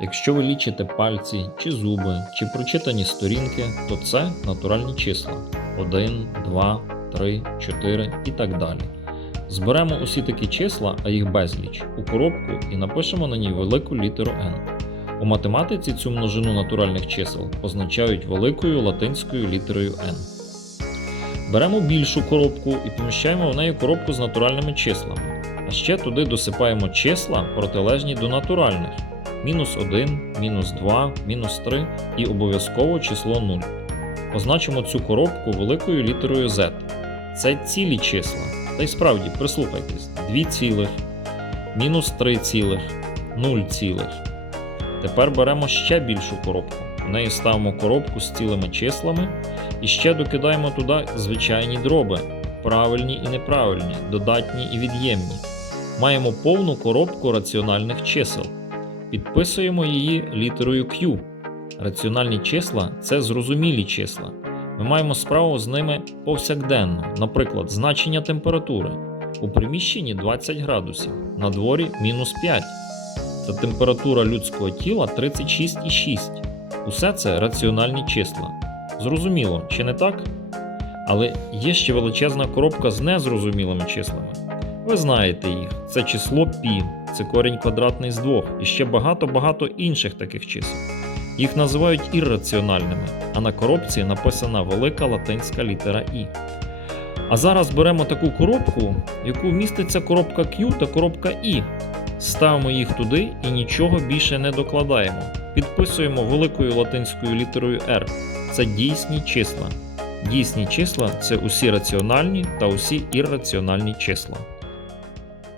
Якщо ви лічите пальці чи зуби, чи прочитані сторінки, то це натуральні числа 1, 2, 3, 4 і так далі. Зберемо усі такі числа, а їх безліч, у коробку і напишемо на ній велику літеру n. У математиці цю множину натуральних чисел позначають великою латинською літерою n. Беремо більшу коробку і поміщаємо в неї коробку з натуральними числами. А ще туди досипаємо числа, протилежні до натуральних: мінус 1, мінус 2, мінус 3 і обов'язково число 0. Позначимо цю коробку великою літерою Z. Це цілі числа. Та й справді, прислухайтесь: 2 цілих, мінус 3 цілих, 0 цілих. Тепер беремо ще більшу коробку. В неї ставимо коробку з цілими числами і ще докидаємо туди звичайні дроби, правильні і неправильні, додатні і від'ємні. Маємо повну коробку раціональних чисел. Підписуємо її літерою Q. Раціональні числа це зрозумілі числа. Ми маємо справу з ними повсякденно, наприклад, значення температури. У приміщенні 20 градусів, на дворі мінус 5. Та температура людського тіла 36,6. Усе це раціональні числа. Зрозуміло, чи не так? Але є ще величезна коробка з незрозумілими числами. Ви знаєте їх: це число пі, це корінь квадратний з двох і ще багато-багато інших таких чисел. Їх називають ірраціональними, а на коробці написана велика латинська літера І. А зараз беремо таку коробку, яку вміститься коробка Q та коробка І. Ставимо їх туди і нічого більше не докладаємо. Підписуємо великою латинською літерою R. Це дійсні числа. Дійсні числа це усі раціональні та усі ірраціональні числа.